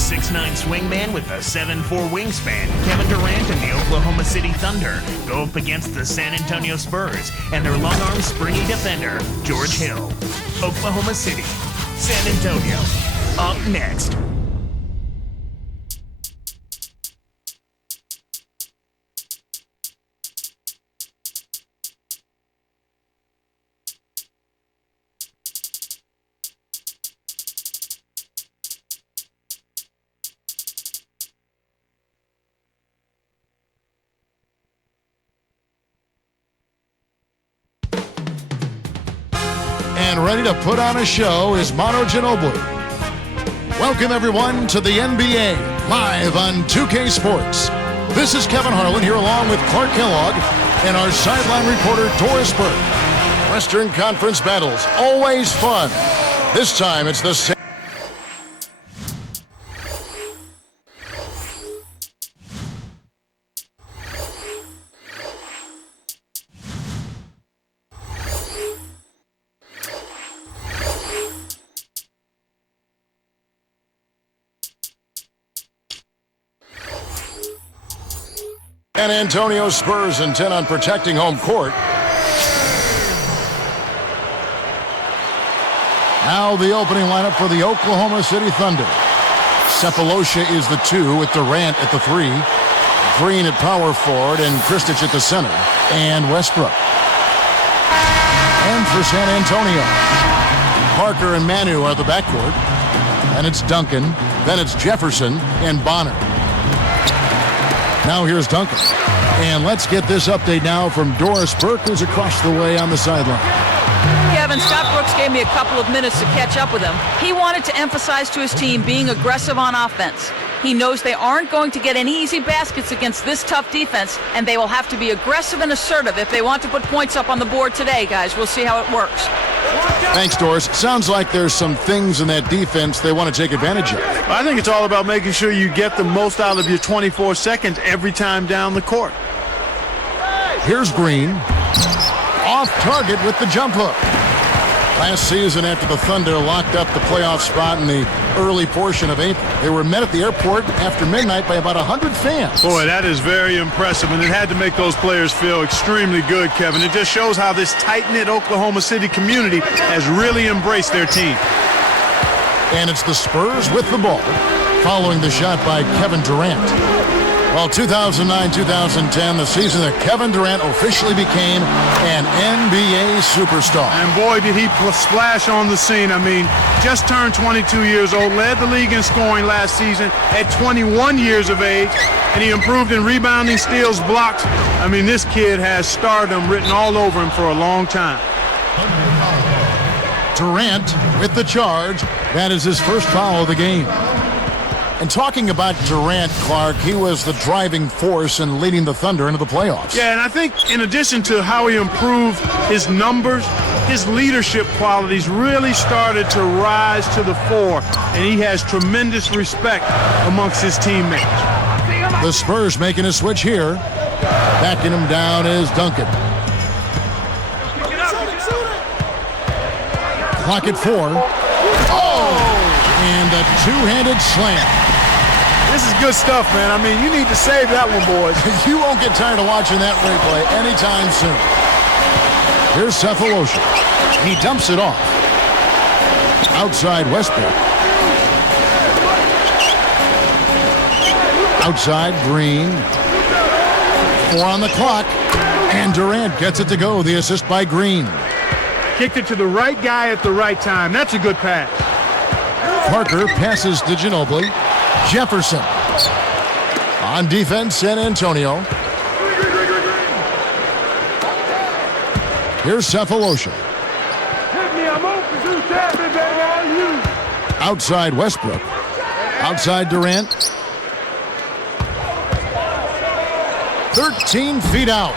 6'9" swingman with a 7'4" wingspan, Kevin Durant and the Oklahoma City Thunder go up against the San Antonio Spurs and their long-arm springy defender, George Hill. Oklahoma City, San Antonio. Up next. And ready to put on a show is Manu Ginobili. Welcome, everyone, to the NBA, live on 2K Sports. This is Kevin Harlan here along with Clark Kellogg and our sideline reporter, Doris Burke. Western Conference battles, always fun. This time, it's the same. San Antonio Spurs intent on protecting home court. Now the opening lineup for the Oklahoma City Thunder. Cephalosha is the 2 with Durant at the 3. Green at power forward and Kristich at the center. And Westbrook. And for San Antonio, Parker and Manu are the backcourt. And it's Duncan. Then it's Jefferson and Bonner. Now here's Duncan. And let's get this update now from Doris Burke, who's across the way on the sideline. Kevin, Scott Brooks gave me a couple of minutes to catch up with him. He wanted to emphasize to his team being aggressive on offense. He knows they aren't going to get any easy baskets against this tough defense, and they will have to be aggressive and assertive if they want to put points up on the board today, guys. We'll see how it works. Thanks, Doris. Sounds like there's some things in that defense they want to take advantage of. I think it's all about making sure you get the most out of your 24 seconds every time down the court. Here's Green. Off target with the jump hook. Last season, after the Thunder locked up the playoff spot in the early portion of April, they were met at the airport after midnight by about 100 fans. Boy, that is very impressive, and it had to make those players feel extremely good, Kevin. It just shows how this tight-knit Oklahoma City community has really embraced their team. And it's the Spurs with the ball, following the shot by Kevin Durant. Well, 2009-2010, the season that Kevin Durant officially became an NBA superstar. And boy, did he splash on the scene. I mean, just turned 22 years old, led the league in scoring last season at 21 years of age, and he improved in rebounding, steals, blocks. I mean, this kid has stardom written all over him for a long time. Durant with the charge. That is his first foul of the game. And talking about Durant, Clark, he was the driving force in leading the Thunder into the playoffs. Yeah, and I think in addition to how he improved his numbers, his leadership qualities really started to rise to the fore, and he has tremendous respect amongst his teammates. The Spurs making a switch here. Backing him down is Duncan. Clock at 4. Oh! And a two-handed slam. This is good stuff, man. I mean, you need to save that one, boys. You won't get tired of watching that replay anytime soon. Here's Cephalosha. He dumps it off. Outside Westbrook. Outside Green. 4 on the clock. And Durant gets it to go. The assist by Green. Kicked it to the right guy at the right time. That's a good pass. Parker passes to Ginobili. Jefferson. On defense, San Antonio. Here's Cephalosha. Outside Westbrook. Outside Durant. 13 feet out.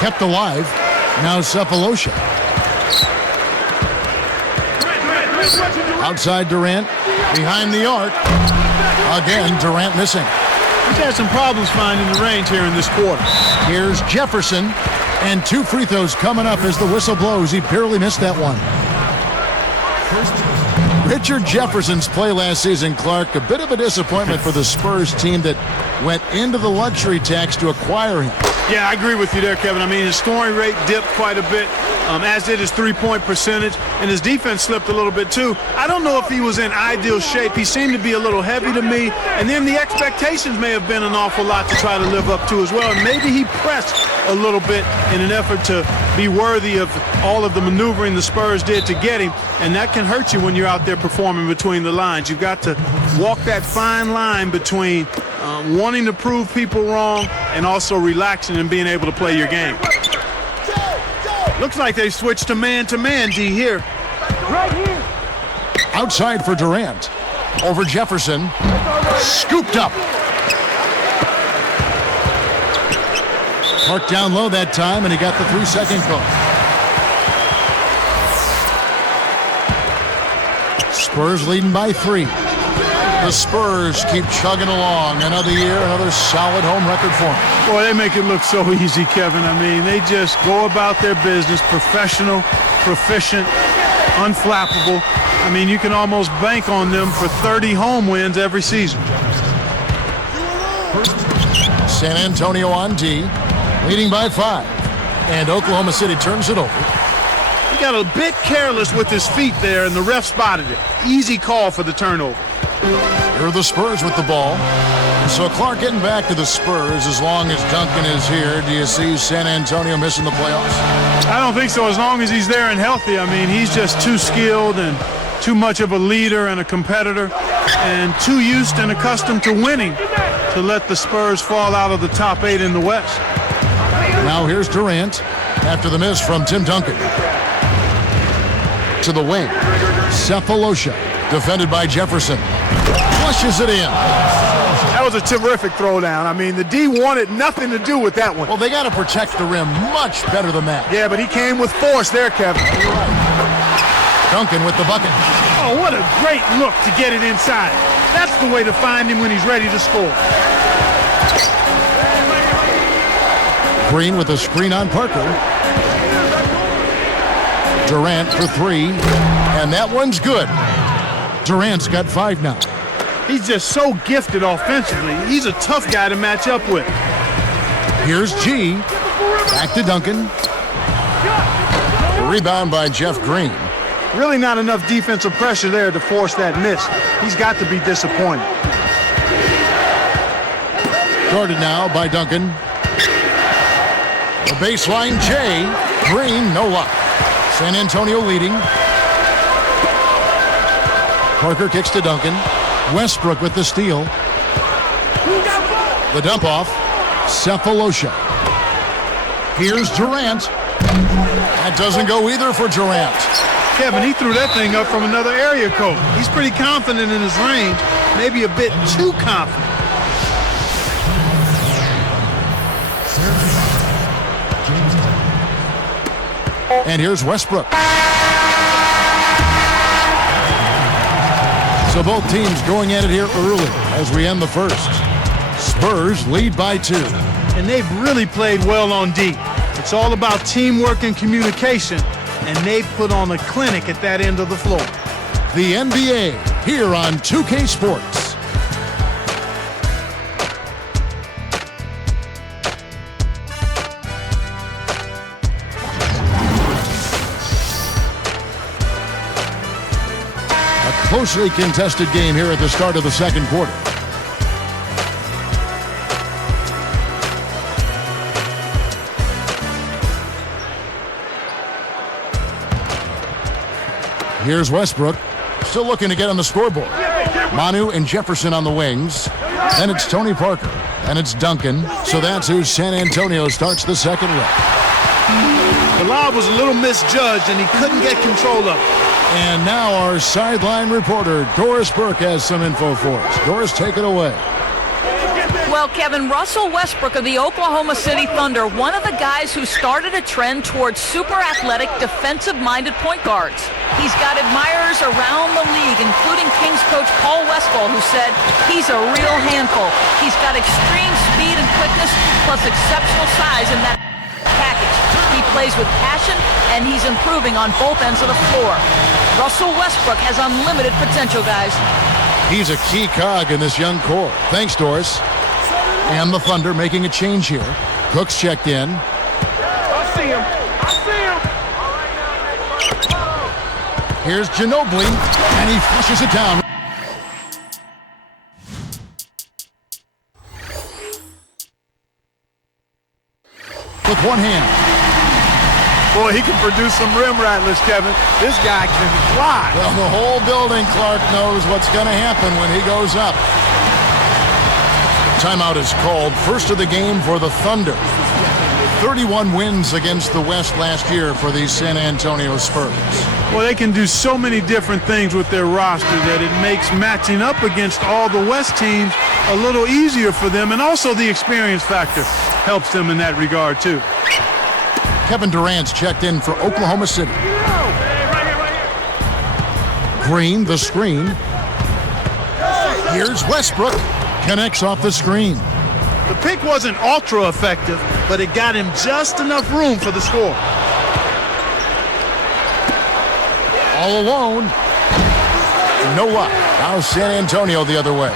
Kept alive. Now Cephalosha. Outside Durant. Behind the arc. Again, Durant missing. He's had some problems finding the range here in this quarter. Here's Jefferson. And 2 free throws coming up as the whistle blows. He barely missed that one. Richard Jefferson's play last season, Clark, a bit of a disappointment for the Spurs team that went into the luxury tax to acquire him. Yeah, I agree with you there, Kevin. I mean, his scoring rate dipped quite a bit, as did his three-point percentage, and his defense slipped a little bit too. I don't know if he was in ideal shape. He seemed to be a little heavy to me, and then the expectations may have been an awful lot to try to live up to as well, and maybe he pressed a little bit in an effort to be worthy of all of the maneuvering the Spurs did to get him, and that can hurt you when you're out there performing between the lines. You've got to walk that fine line between wanting to prove people wrong and also relaxing and being able to play your game. Looks like they switched to man-to-man, D, here. Right here. Outside for Durant. Over Jefferson. Scooped up. Parked down low that time, and he got the 3-second call. Spurs leading by 3. The Spurs keep chugging along. Another year, another solid home record for them. Boy, they make it look so easy, Kevin. I mean, they just go about their business, professional, proficient, unflappable. I mean, you can almost bank on them for 30 home wins every season. San Antonio on D, leading by 5. And Oklahoma City turns it over. He got a bit careless with his feet there, and the ref spotted it. Easy call for the turnover. Here are the Spurs with the ball. So Clark getting back to the Spurs as long as Duncan is here. Do you see San Antonio missing the playoffs? I don't think so, as long as he's there and healthy. I mean, he's just too skilled and too much of a leader and a competitor and too used and accustomed to winning to let the Spurs fall out of the top 8 in the West. Now here's Durant after the miss from Tim Duncan. To the wing. Cephalosha, defended by Jefferson. Flushes it in. That was a terrific throwdown. I mean, the D wanted nothing to do with that one. Well, they got to protect the rim much better than that. Yeah, but he came with force there, Kevin. You're right. Duncan with the bucket. Oh, what a great look to get it inside. That's the way to find him when he's ready to score. Green with a screen on Parker. Durant for 3, and that one's good. Durant's got 5 now. He's just so gifted offensively. He's a tough guy to match up with. Here's G. Back to Duncan. A rebound by Jeff Green. Really not enough defensive pressure there to force that miss. He's got to be disappointed. Guarded now by Duncan. The baseline J. Green, no luck. San Antonio leading. Parker kicks to Duncan. Westbrook with the steal. The dump off. Cephalosha. Here's Durant. That doesn't go either for Durant. Kevin, he threw that thing up from another area code. He's pretty confident in his range, maybe a bit too confident. And here's Westbrook. So both teams going at it here early as we end the first. Spurs lead by 2. And they've really played well on D. It's all about teamwork and communication, and they've put on a clinic at that end of the floor. The NBA here on 2K Sports. Closely contested game here at the start of the second quarter. Here's Westbrook, still looking to get on the scoreboard. Manu and Jefferson on the wings. Then it's Tony Parker. And it's Duncan. So that's who San Antonio starts the second with. The lob was a little misjudged, and he couldn't get control of it. And now our sideline reporter, Doris Burke, has some info for us. Doris, take it away. Well, Kevin, Russell Westbrook of the Oklahoma City Thunder, one of the guys who started a trend towards super athletic, defensive-minded point guards. He's got admirers around the league, including Kings coach Paul Westphal, who said he's a real handful. He's got extreme speed and quickness, plus exceptional size in that package. He plays with passion, and he's improving on both ends of the floor. Russell Westbrook has unlimited potential, guys. He's a key cog in this young core. Thanks, Doris. And the Thunder making a change here. Cook's checked in. I see him. I see him. Here's Ginobili, and he flushes it down. With one hand. Boy, he can produce some rim rattlers, Kevin. This guy can fly. Well, the whole building, Clark, knows what's going to happen when he goes up. Timeout is called. First of the game for the Thunder. 31 wins against the West last year for the San Antonio Spurs. Well, they can do so many different things with their roster that it makes matching up against all the West teams a little easier for them, and also the experience factor helps them in that regard, too. Kevin Durant's checked in for Oklahoma City. Green, the screen. Here's Westbrook. Connects off the screen. The pick wasn't ultra effective, but it got him just enough room for the score. All alone. No luck. Now San Antonio the other way.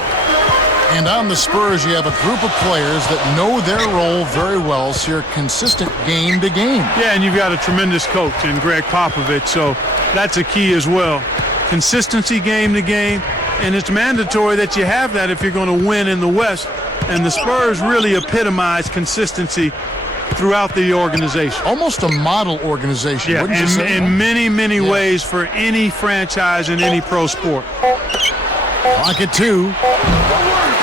And on the Spurs, you have a group of players that know their role very well, so you're consistent game to game. Yeah, and you've got a tremendous coach in Greg Popovich, so that's a key as well. Consistency game to game, and it's mandatory that you have that if you're going to win in the West. And the Spurs really epitomize consistency throughout the organization. Almost a model organization, yeah, wouldn't you say? In many ways for any franchise in any pro sport. Clock at 2.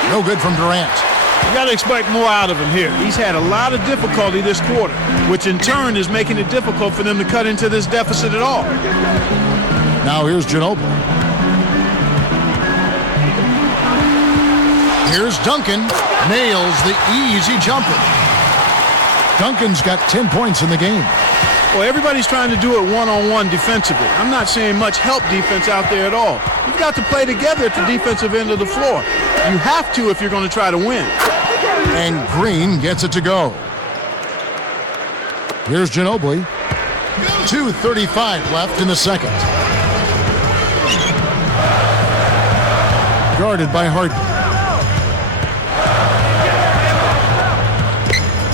No good from Durant. You got to expect more out of him here. He's had a lot of difficulty this quarter, which in turn is making it difficult for them to cut into this deficit at all. Now here's Ginobili. Here's Duncan. Nails the easy jumper. Duncan's got 10 points in the game. Well, everybody's trying to do it one-on-one defensively. I'm not seeing much help defense out there at all. You've got to play together at the defensive end of the floor. You have to if you're going to try to win. And Green gets it to go. Here's Ginobili. 2:35 left in the second. Guarded by Harden.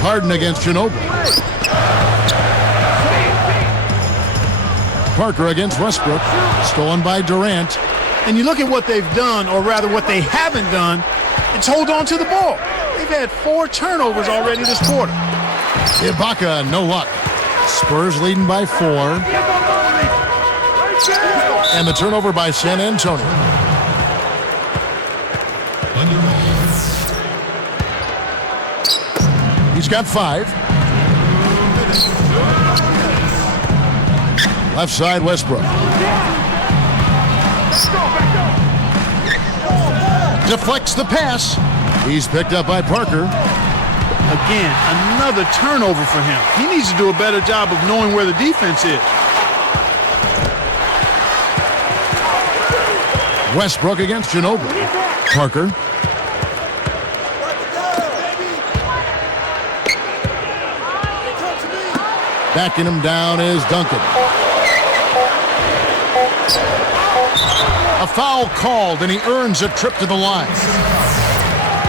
Harden against Ginobili. Parker against Westbrook. Stolen by Durant. And you look at what they've done, or rather what they haven't done, it's hold on to the ball. They've had 4 turnovers already this quarter. Ibaka, no luck. Spurs leading by 4. And the turnover by San Antonio. He's got 5. Left side, Westbrook. Deflects the pass. He's picked up by Parker. Again, another turnover for him. He needs to do a better job of knowing where the defense is. Westbrook against Ginobili. Parker. Backing him down is Duncan. A foul called, and he earns a trip to the line.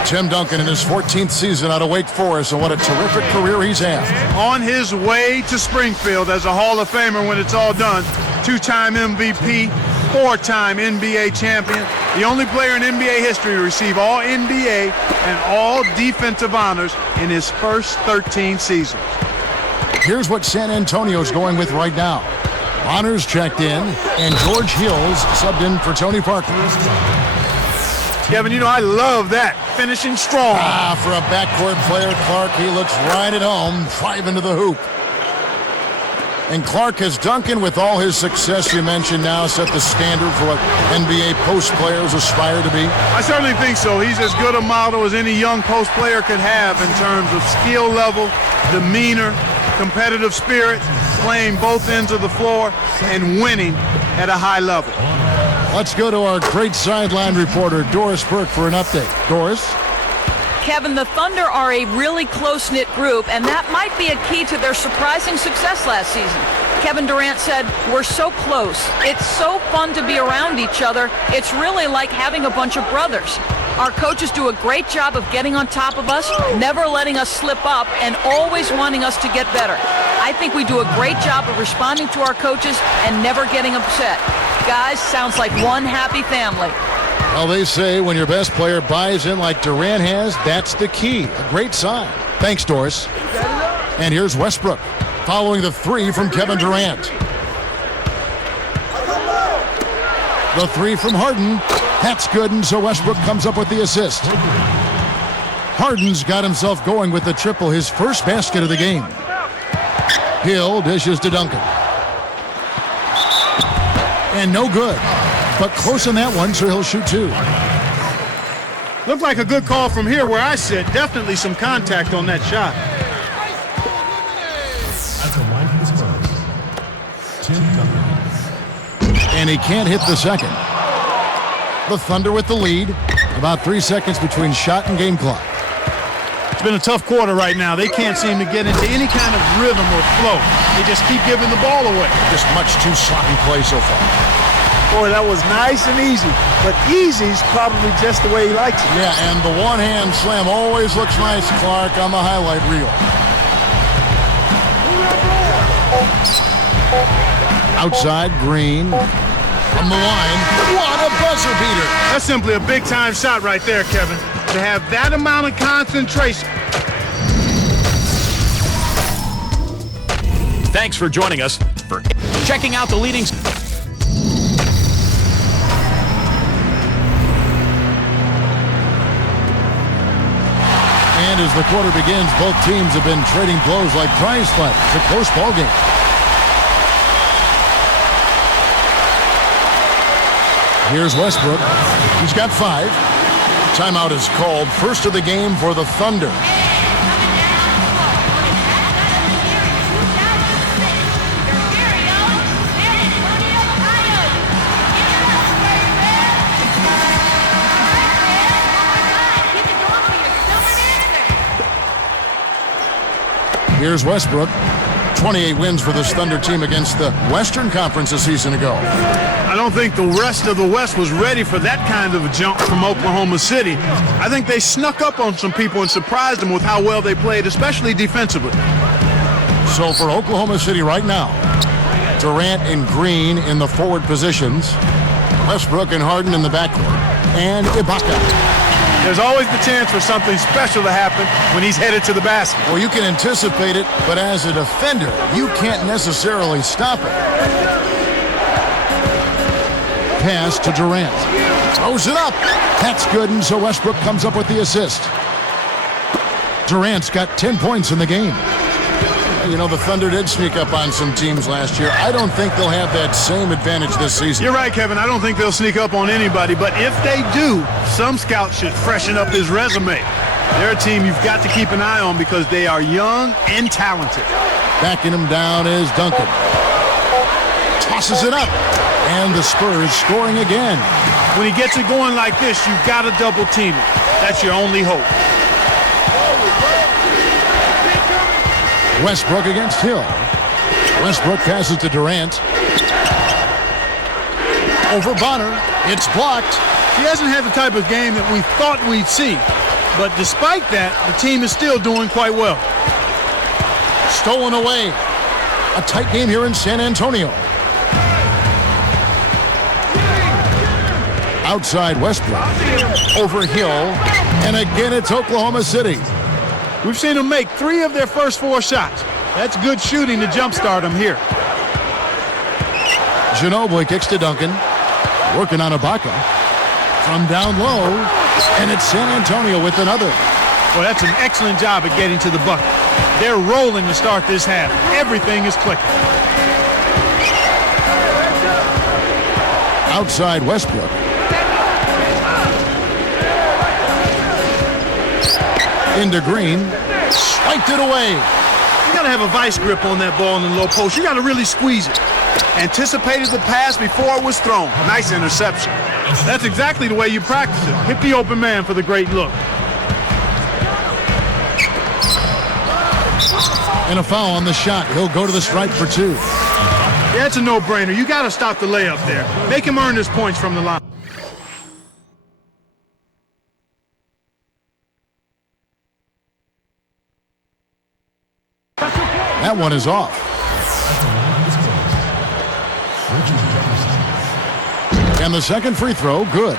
Tim Duncan in his 14th season out of Wake Forest, and what a terrific career he's had. On his way to Springfield as a Hall of Famer when it's all done. 2-time MVP, 4-time NBA champion. The only player in NBA history to receive all NBA and all defensive honors in his first 13 seasons. Here's what San Antonio's going with right now. Honors checked in, and George Hills subbed in for Tony Parker. Kevin, you know I love that. Finishing strong. For a backcourt player, Clark, he looks right at home, driving to the hoop. And Clark has Duncan, with all his success you mentioned now, set the standard for what NBA post players aspire to be? I certainly think so. He's as good a model as any young post player could have in terms of skill level, demeanor, competitive spirit, playing both ends of the floor, and winning at a high level. Let's go to our great sideline reporter, Doris Burke, for an update. Doris? Kevin, the Thunder are a really close-knit group, and that might be a key to their surprising success last season. Kevin Durant said, "We're so close. It's so fun to be around each other. It's really like having a bunch of brothers. Our coaches do a great job of getting on top of us, never letting us slip up, and always wanting us to get better. I think we do a great job of responding to our coaches and never getting upset. Guys, sounds like one happy family." Well, they say when your best player buys in like Durant has, that's the key. A great sign. Thanks, Doris. And here's Westbrook following the three from Kevin Durant. The three from Harden. That's good, and so Westbrook comes up with the assist. Harden's got himself going with the triple, his first basket of the game. Hill dishes to Duncan. And no good. But close on that one, so he'll shoot two. Looked like a good call from here where I sit. Definitely some contact on that shot. And he can't hit the second. The Thunder with the lead. About 3 seconds between shot and game clock. It's been a tough quarter right now. They can't seem to get into any kind of rhythm or flow. They just keep giving the ball away. Just much too sloppy play so far. Boy, that was nice and easy. But easy's probably just the way he likes it. Yeah, and the one-hand slam always looks nice, Clark, on the highlight reel. Outside, Green. From the line. What a buzzer beater. That's simply a big-time shot right there, Kevin. To have that amount of concentration. Thanks for joining us for checking out the leading. And as the quarter begins, both teams have been trading blows like prize fights. It's a close ball game. Here's Westbrook. He's got 5. Timeout is called. First of the game for the Thunder. Here's Westbrook. 28 wins for this Thunder team against the Western Conference a season ago. I don't think the rest of the West was ready for that kind of a jump from Oklahoma City. I think they snuck up on some people and surprised them with how well they played, especially defensively. So for Oklahoma City right now, Durant and Green in the forward positions, Westbrook and Harden in the backcourt, and Ibaka. There's always the chance for something special to happen when he's headed to the basket. Well, you can anticipate it, but as a defender, you can't necessarily stop it. Pass to Durant. Throws it up. That's good, and so Westbrook comes up with the assist. Durant's got 10 points in the game. You know, the Thunder did sneak up on some teams last year. I don't think they'll have that same advantage this season. You're right, Kevin. I don't think they'll sneak up on anybody, but if they do, some scout should freshen up his resume. They're a team you've got to keep an eye on because they are young and talented. Backing him down is Duncan. Tosses it up. And the Spurs scoring again. When he gets it going like this, you've got to double team it. That's your only hope. Westbrook against Hill. Westbrook passes to Durant. Over Bonner. It's blocked. He hasn't had the type of game that we thought we'd see. But despite that, the team is still doing quite well. Stolen away. A tight game here in San Antonio. Outside Westbrook. Over Hill. And again, it's Oklahoma City. We've seen them make 3 of their first 4 shots. That's good shooting to jumpstart them here. Ginobili kicks to Duncan. Working on Ibaka. From down low. And it's San Antonio with another. Well, that's an excellent job at getting to the bucket. They're rolling to start this half. Everything is clicking. Outside Westbrook. Into Green. Swiped it away. You got to have a vice grip on that ball in the low post. You got to really squeeze it. Anticipated the pass before it was thrown. Nice interception. That's exactly the way you practice it. Hit the open man for the great look. And a foul on the shot. He'll go to the stripe for 2. Yeah, it's a no-brainer. You got to stop the layup there. Make him earn his points from the line. That one is off. And the second free throw, good.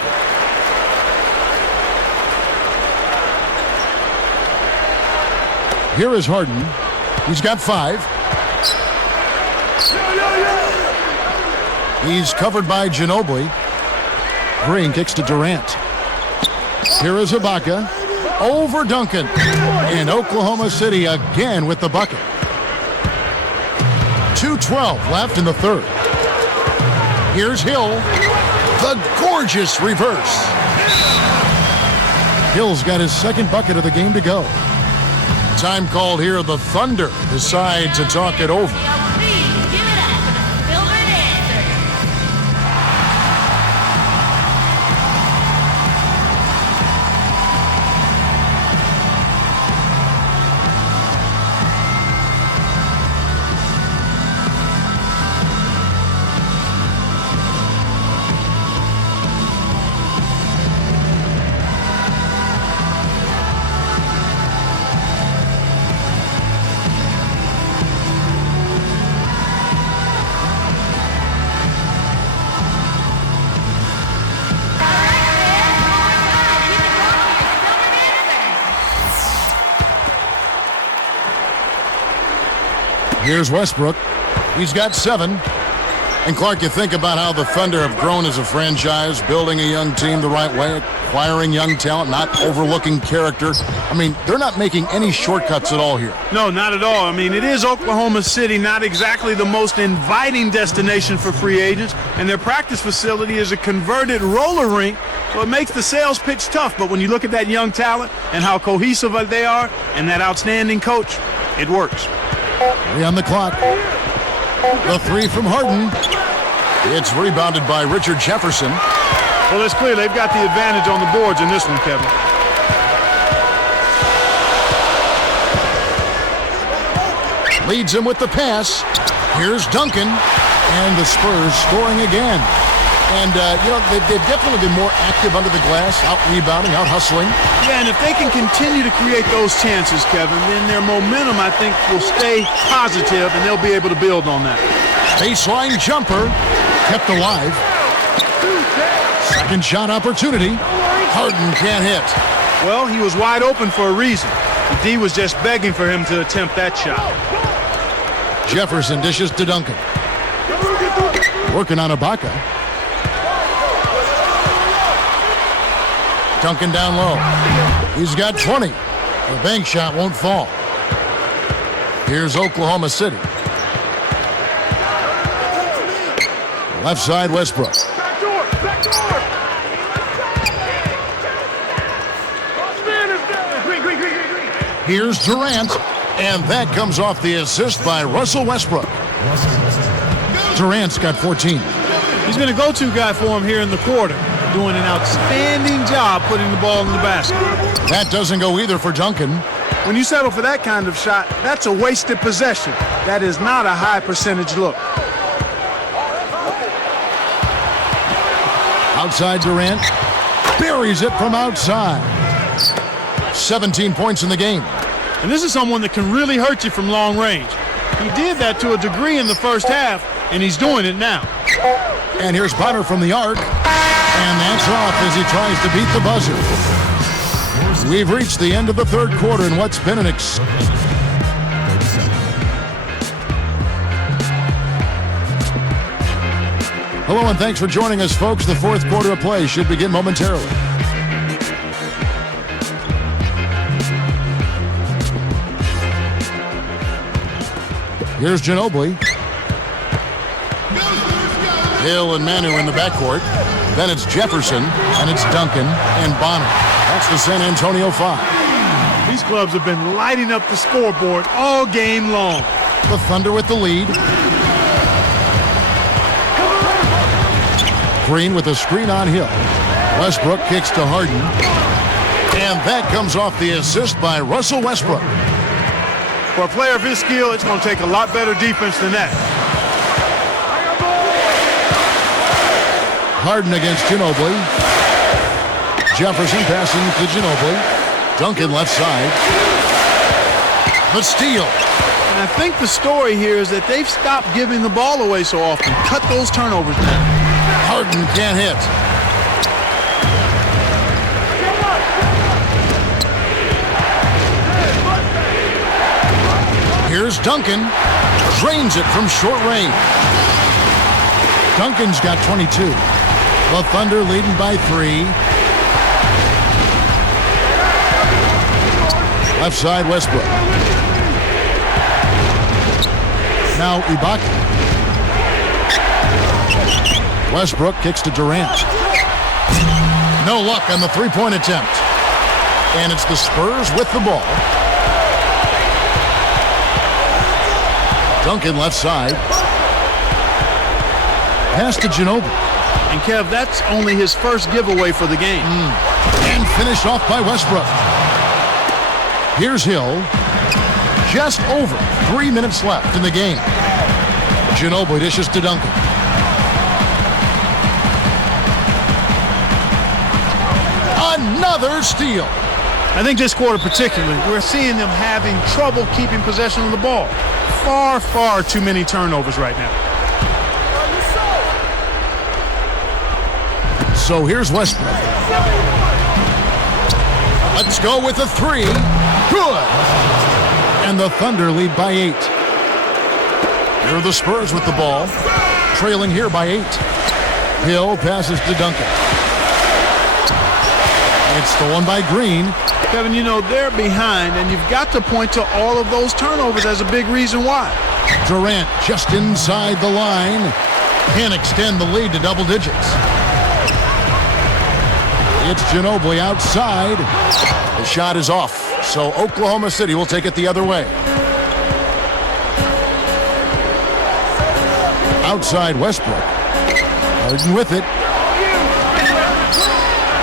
Here is Harden. He's got 5. He's covered by Ginobili. Green kicks to Durant. Here is Ibaka. Over Duncan. And Oklahoma City again with the bucket. 2:12 left in the third. Here's Hill. The gorgeous reverse. Hill's got his second bucket of the game to go. Time called here. The Thunder decide to talk it over. Here's Westbrook. He's got 7. And Clark, you think about how the Thunder have grown as a franchise, building a young team the right way, acquiring young talent, not overlooking character. I mean, they're not making any shortcuts at all here. No, not at all. I mean, it is Oklahoma City, not exactly the most inviting destination for free agents, and their practice facility is a converted roller rink, so it makes the sales pitch tough. But when you look at that young talent and how cohesive they are and that outstanding coach, it works. 3 on the clock. The 3 from Harden. It's rebounded by Richard Jefferson. Well, it's clear they've got the advantage on the boards in this one, Kevin. Leads him with the pass. Here's Duncan. And the Spurs scoring again. And, they've definitely been more active under the glass, out-rebounding, out-hustling. Yeah, and if they can continue to create those chances, Kevin, then their momentum, I think, will stay positive, and they'll be able to build on that. Baseline jumper. Kept alive. Second shot opportunity. Harden can't hit. Well, he was wide open for a reason. The D was just begging for him to attempt that shot. Jefferson dishes to Duncan. Working on Ibaka. Duncan down low. He's got 20. The bank shot won't fall. Here's Oklahoma City. Left side, Westbrook. Here's Durant. And that comes off the assist by Russell Westbrook. Durant's got 14. He's been a go-to guy for him here in the quarter, doing an outstanding job putting the ball in the basket. That doesn't go either for Duncan. When you settle for that kind of shot, that's a wasted possession. That is not a high percentage look. Outside Durant. Buries it from outside. 17 points in the game. And this is someone that can really hurt you from long range. He did that to a degree in the first half, and he's doing it now. And here's Bonner from the arc. And that's off as he tries to beat the buzzer. We've reached the end of the third quarter in what's been an Hello and thanks for joining us, folks. The fourth quarter of play should begin momentarily. Here's Ginobili. Hill and Manu in the backcourt. Then it's Jefferson, and it's Duncan and Bonner. That's the San Antonio 5. These clubs have been lighting up the scoreboard all game long. The Thunder with the lead. Green with a screen on Hill. Westbrook kicks to Harden. And that comes off the assist by Russell Westbrook. For a player of his skill, it's going to take a lot better defense than that. Harden against Ginobili. Jefferson passing to Ginobili. Duncan left side. The steal. And I think the story here is that they've stopped giving the ball away so often. Cut those turnovers down. Harden can't hit. Here's Duncan. Drains it from short range. Duncan's got 22. The Thunder leading by 3. Left side, Westbrook. Now Ibaka. Westbrook kicks to Durant. No luck on the three-point attempt. And it's the Spurs with the ball. Duncan left side. Pass to Ginobili. And Kev, that's only his first giveaway for the game. And finished off by Westbrook. Here's Hill. Just over 3 minutes left in the game. Ginobili dishes to Duncan. Another steal. I think this quarter particularly, we're seeing them having trouble keeping possession of the ball. Far, far too many turnovers right now. So here's Westbrook. Let's go with a 3. Good. And the Thunder lead by 8. Here are the Spurs with the ball. Trailing here by 8. Hill passes to Duncan. It's stolen by Green. Kevin, you know, they're behind, and you've got to point to all of those turnovers as a big reason why. Durant just inside the line. Can't extend the lead to double digits. It's Ginobili outside. The shot is off, so Oklahoma City will take it the other way. Outside Westbrook. Harden with it.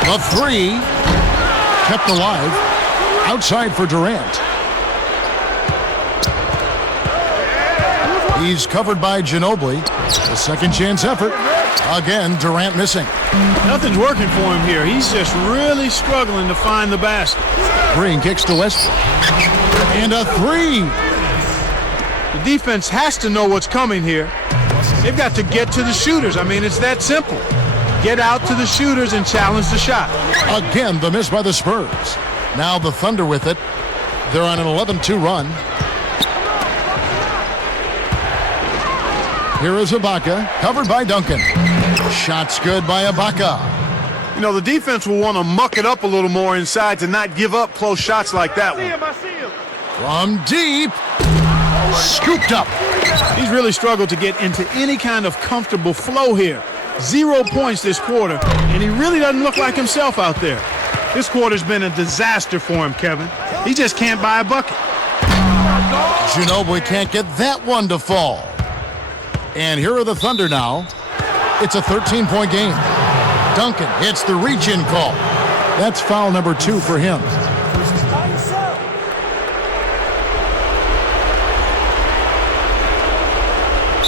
The 3 kept alive. Outside for Durant. He's covered by Ginobili. A second chance effort. Again, Durant missing. Nothing's working for him here. He's just really struggling to find the basket. Green kicks to Westbrook. And a 3. The defense has to know what's coming here. They've got to get to the shooters. I mean, it's that simple. Get out to the shooters and challenge the shot. Again, the miss by the Spurs. Now the Thunder with it. They're on an 11-2 run. Here is Ibaka, covered by Duncan. Shots good by Ibaka. You know, the defense will want to muck it up a little more inside to not give up close shots like that one. I see him. From deep. Scooped up. He's really struggled to get into any kind of comfortable flow here. 0 points this quarter, and he really doesn't look like himself out there. This quarter's been a disaster for him, Kevin. He just can't buy a bucket. Ginobili can't get that one to fall. And here are the Thunder now. It's a 13-point game. Duncan hits the reach-in call. That's foul number 2 for him.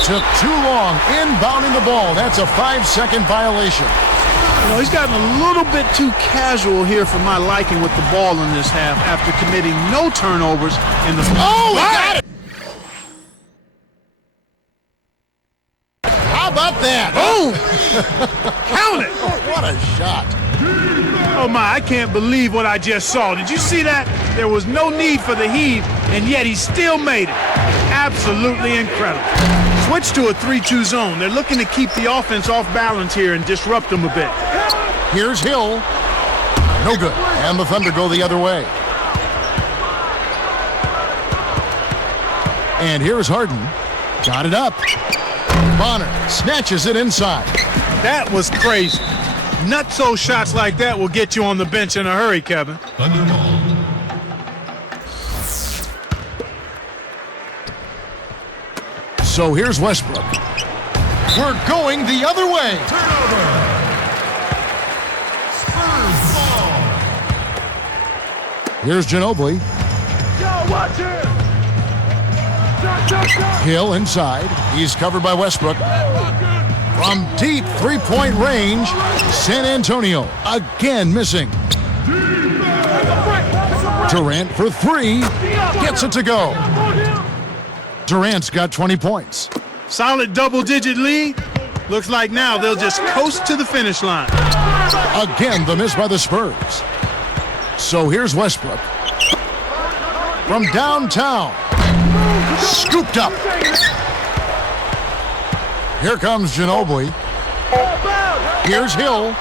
Took too long inbounding the ball. That's a 5-second violation. You know, he's gotten a little bit too casual here for my liking with the ball in this half after committing no turnovers in the... Oh, he got it! How about that? Oh! Count it! What a shot. Oh, my, I can't believe what I just saw. Did you see that? There was no need for the heave, and yet he still made it. Absolutely incredible. Switch to a 3-2 zone. They're looking to keep the offense off balance here and disrupt them a bit. Here's Hill. No good. And the Thunder go the other way. And here's Harden. Got it up. Bonner snatches it inside. That was crazy. Nutso shots like that will get you on the bench in a hurry, Kevin. So here's Westbrook. We're going the other way. Turnover. Spurs ball. Here's Ginobili. Yo, watch it. Hill inside. He's covered by Westbrook. From deep three-point range, San Antonio again missing. Durant for three. Gets it to go. Durant's got 20 points. Solid double-digit lead. Looks like now they'll just coast to the finish line. Again, the miss by the Spurs. So here's Westbrook. From downtown. Scooped up. Here comes Ginobili. Here's Hill.